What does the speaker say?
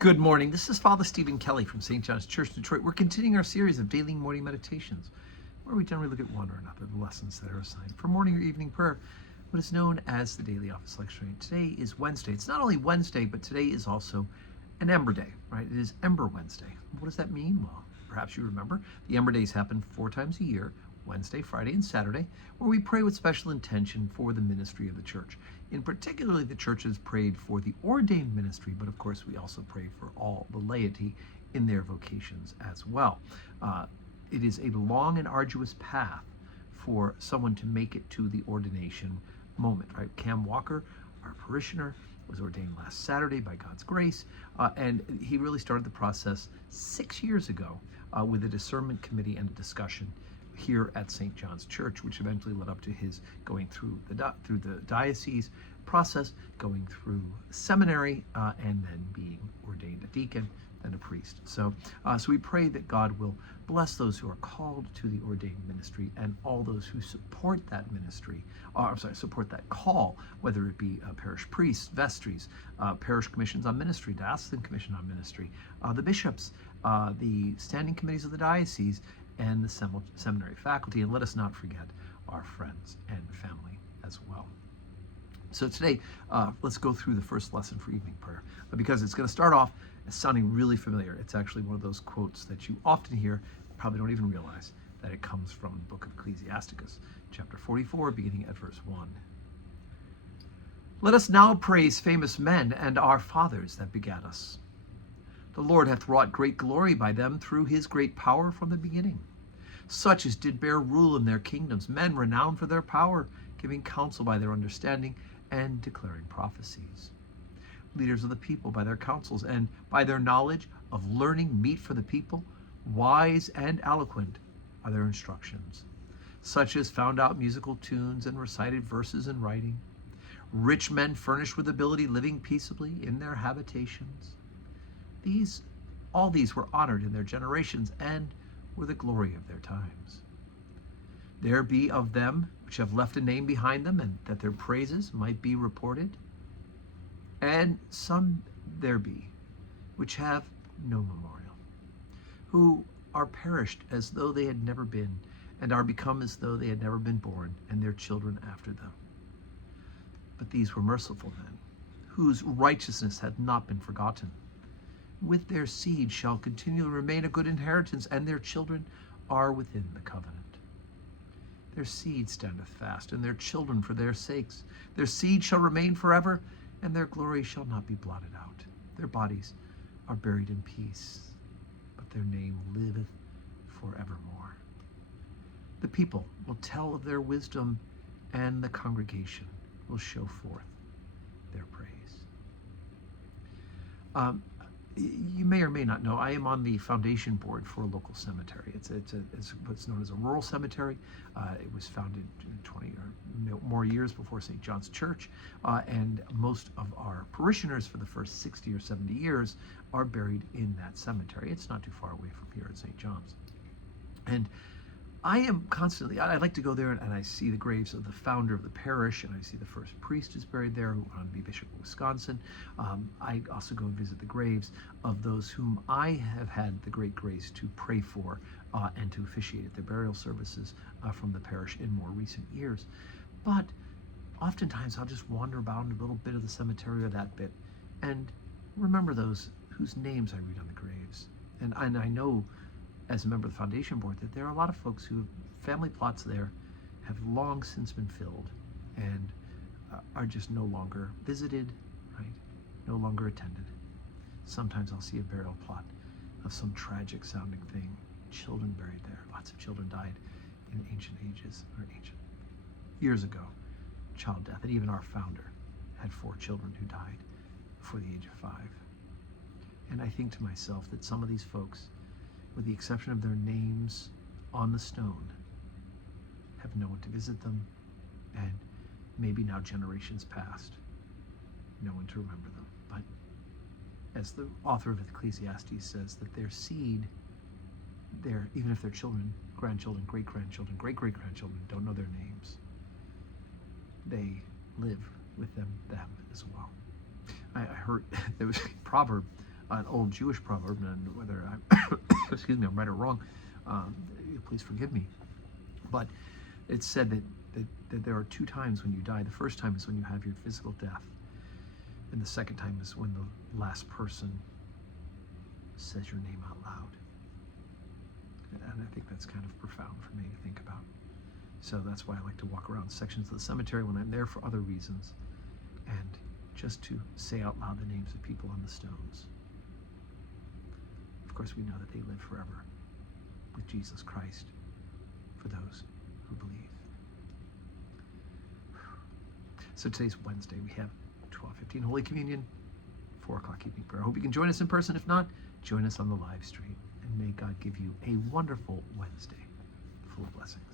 Good morning. This is Father Stephen Kelly from St. John's Church, Detroit. We're continuing our series of daily morning meditations, where we generally look at one or another of the lessons that are assigned for morning or evening prayer, what is known as the Daily Office Lectionary. Today is Wednesday. It's not only Wednesday, but today is also an Ember Day, right? It is Ember Wednesday. What does that mean? Well, perhaps you remember the Ember Days happen 4 times a year, Wednesday, Friday, and Saturday, where we pray with special intention for the ministry of the church. In particular, the church has prayed for the ordained ministry, but of course we also pray for all the laity in their vocations as well. It is a long and arduous path for someone to make it to the ordination moment, right? Cam Walker, our parishioner, was ordained last Saturday by God's grace, and he really started the process 6 years ago with a discernment committee and a discussion here at St. John's Church, which eventually led up to his going through the diocese process, going through seminary, and then being ordained a deacon, then a priest. So we pray that God will bless those who are called to the ordained ministry and all those who support that ministry, support that call, whether it be parish priests, vestries, parish commissions on ministry, diocesan commission on ministry, the bishops, the standing committees of the diocese, and the seminary faculty, and let us not forget our friends and family as well. So today, let's go through the first lesson for evening prayer, because it's going to start off as sounding really familiar. It's actually one of those quotes that you often hear, probably don't even realize that it comes from the book of Ecclesiasticus, chapter 44, beginning at verse 1. Let us now praise famous men and our fathers that begat us. The Lord hath wrought great glory by them through his great power from the beginning. Such as did bear rule in their kingdoms, men renowned for their power, giving counsel by their understanding, and declaring prophecies. Leaders of the people by their counsels, and by their knowledge of learning meet for the people, wise and eloquent are their instructions. Such as found out musical tunes, and recited verses in writing. Rich men furnished with ability, living peaceably in their habitations. All these were honored in their generations, and were the glory of their times. There be of them which have left a name behind them, and that their praises might be reported. And some there be which have no memorial, who are perished as though they had never been, and are become as though they had never been born, and their children after them. But these were merciful men, whose righteousness had not been forgotten. With their seed shall continually remain a good inheritance, and their children are within the covenant. Their seed standeth fast, and their children for their sakes. Their seed shall remain forever, and their glory shall not be blotted out. Their bodies are buried in peace, but their name liveth forevermore. The people will tell of their wisdom, and the congregation will show forth their praise. You may or may not know, I am on the foundation board for a local cemetery. It's what's known as a rural cemetery. It was founded 20 or more years before St. John's Church, and most of our parishioners for the first 60 or 70 years are buried in that cemetery. It's not too far away from here at St. John's. And I am constantly, I like to go there and I see the graves of the founder of the parish, and I see the first priest is buried there, who went on to be Bishop of Wisconsin. I also go and visit the graves of those whom I have had the great grace to pray for and to officiate at their burial services from the parish in more recent years. But oftentimes I'll just wander about in a little bit of the cemetery or that bit and remember those whose names I read on the graves. And I know, as a member of the foundation board, that there are a lot of folks who family plots there have long since been filled and are just no longer visited, right? No longer attended. Sometimes I'll see a burial plot of some tragic sounding thing, children buried there. Lots of children died in ancient years ago, child death. And even our founder had 4 children who died before the age of 5. And I think to myself that some of these folks, with the exception of their names on the stone, have no one to visit them, and maybe now generations past, no one to remember them. But as the author of Ecclesiastes says, that their seed, even if their children, grandchildren, great-grandchildren, great-great-grandchildren don't know their names, they live with them as well. I heard there was a proverb an old Jewish proverb, and whether I'm, excuse me, I'm right or wrong, please forgive me. But it's said that there are two times when you die. The first time is when you have your physical death, and the second time is when the last person says your name out loud. And I think that's kind of profound for me to think about. So that's why I like to walk around sections of the cemetery when I'm there for other reasons, and just to say out loud the names of people on the stones. Of course, we know that they live forever with Jesus Christ for those who believe. So today's Wednesday. We have 12:15 Holy Communion, 4 o'clock evening prayer. I hope you can join us in person. If not, join us on the live stream. And may God give you a wonderful Wednesday full of blessings.